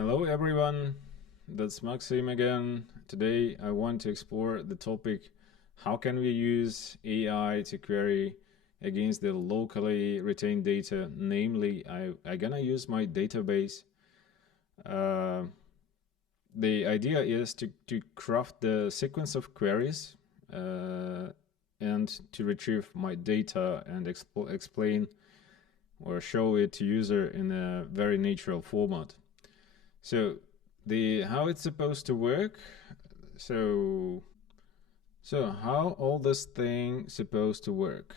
Hello everyone, that's Maxim again. Today I want to explore the topic how can we use AI to query against the locally retained data. Namely, I'm gonna use my database. Uh, the idea is to craft the sequence of queries and to retrieve my data and explain or show it to user in a very natural format. So the how it's supposed to work. So how all this thing supposed to work?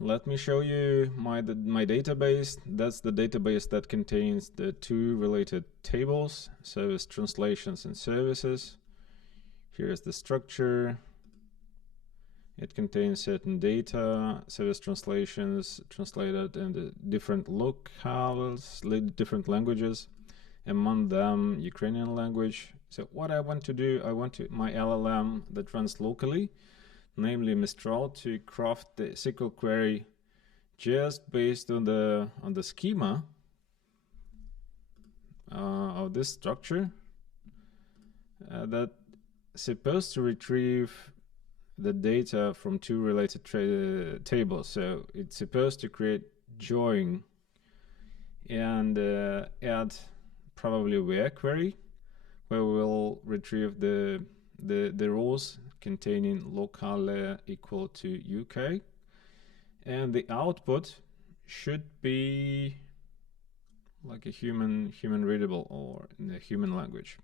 Let me show you my database. That's the database that contains the two related tables, service translations and services. Here's the structure. It contains certain data, service translations translated in the different locales, different languages. Among them, Ukrainian language. So what I want to do, I want my LLM that runs locally, namely Mistral, to craft the SQL query just based on the schema of this structure that supposed to retrieve the data from two related tables. So it's supposed to create join and add probably where query, where we'll retrieve the rows containing locale equal to UK, and the output should be like a human readable or in a human language.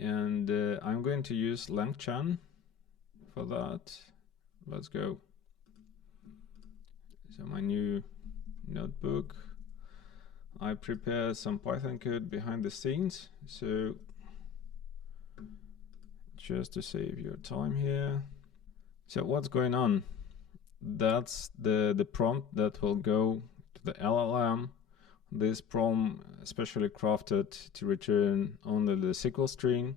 And I'm going to use Langchan for that. Let's go. So my new notebook. I prepare some Python code behind the scenes, so just to save your time here. So what's going on? That's the prompt that will go to the LLM. This prompt especially crafted to return only the SQL string.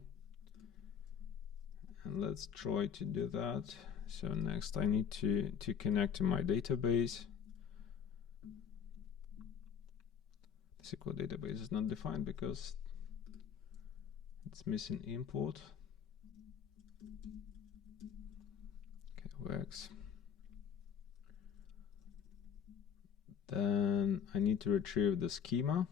And let's try to do that. So next I need to connect to my database. SQL database is not defined because it's missing import. Okay, works. Then I need to retrieve the schema.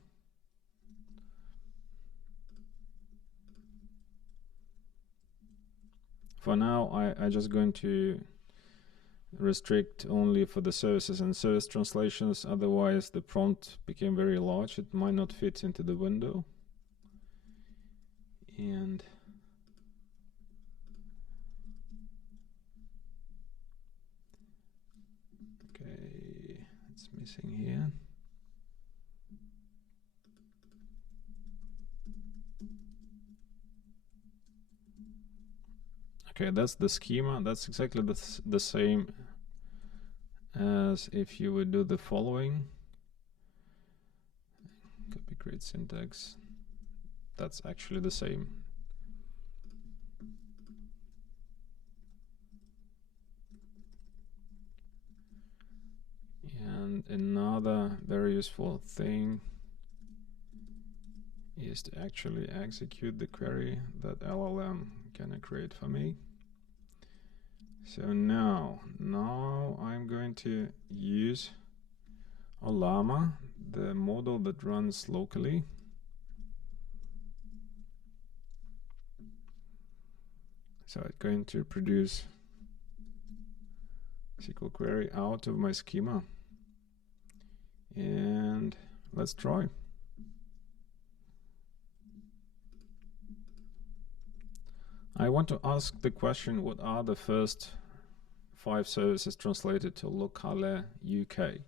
For now, I'm just going to restrict only for the services and service translations. Otherwise, the prompt became very large. It might not fit into the window. And okay, it's missing here. Okay, that's the schema. That's exactly the same as if you would do the following. Copy create syntax. That's actually the same. And another very useful thing is to actually execute the query that LLM can create for me. So now I'm going to use Olama, the model that runs locally. So it's going to produce SQL query out of my schema. And let's try. I want to ask the question, what are the first 5 services translated to locale UK?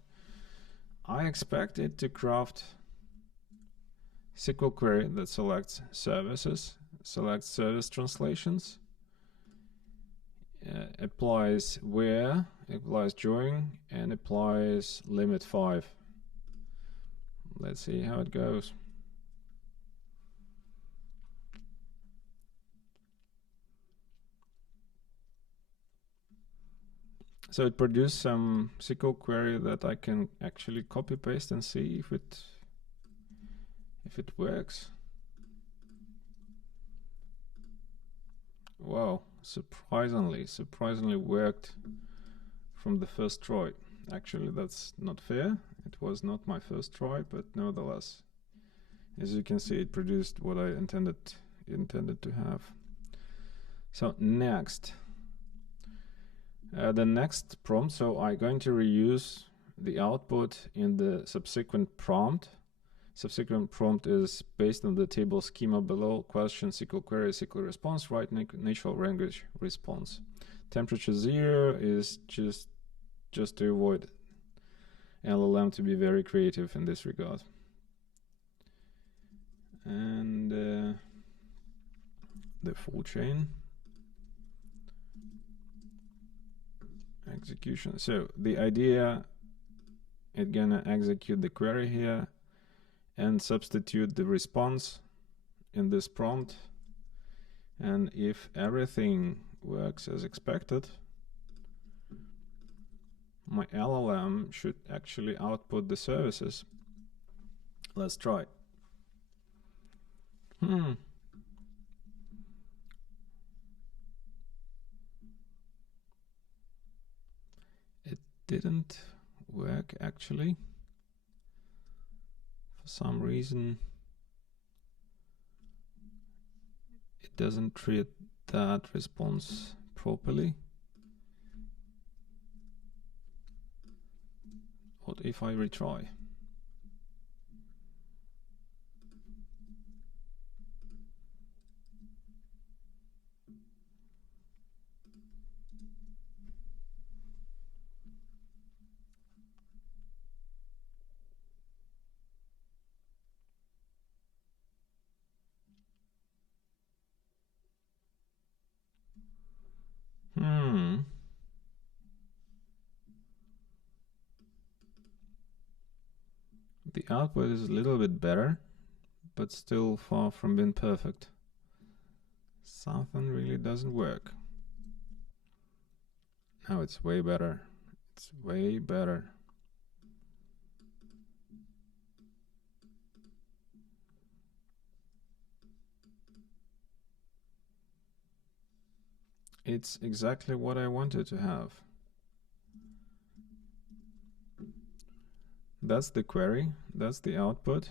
I expect it to craft SQL query that selects services, selects service translations, applies where, applies join, and applies limit 5. Let's see how it goes. So it produced some SQL query that I can actually copy paste and see if if it works. Wow, surprisingly worked from the first try. Actually, that's not fair. It was not my first try, but nevertheless, as you can see, it produced what I intended to have. So next, the next prompt. So I'm going to reuse the output in the subsequent prompt. Subsequent prompt is based on the table schema below: question, SQL query, SQL response, write natural language response. Temperature 0 is just to avoid LLM to be very creative in this regard. And the full chain execution. So the idea, it's gonna execute the query here and substitute the response in this prompt. And if everything works as expected, my LLM should actually output the services. Let's try. It didn't work actually. For some reason, it doesn't treat that response properly. What if I retry? The output is a little bit better, but still far from being perfect. Something really doesn't work. Now it's way better. It's way better. It's exactly what I wanted to have. That's the query, that's the output.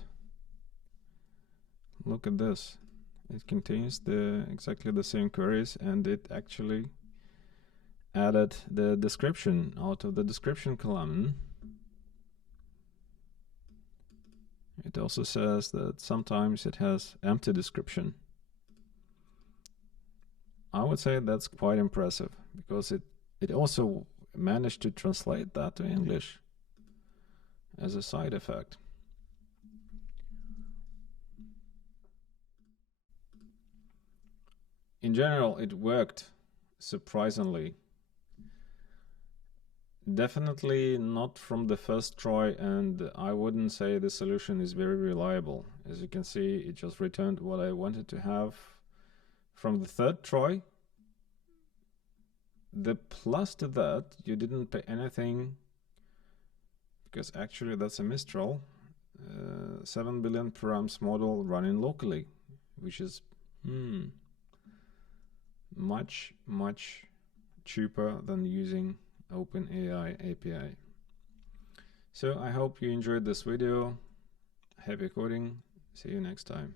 Look at this. It contains exactly the same queries, and it actually added the description out of the description column. It also says that sometimes it has empty description. I would say that's quite impressive, because it also managed to translate that to English as a side effect. In general, it worked surprisingly. Definitely not from the first try, and I wouldn't say the solution is very reliable. As you can see, it just returned what I wanted to have from the third try. The plus to that, you didn't pay anything, because actually that's a Mistral 7 billion params model running locally, which is much cheaper than using OpenAI API. So I hope you enjoyed this video. Happy coding. See you next time.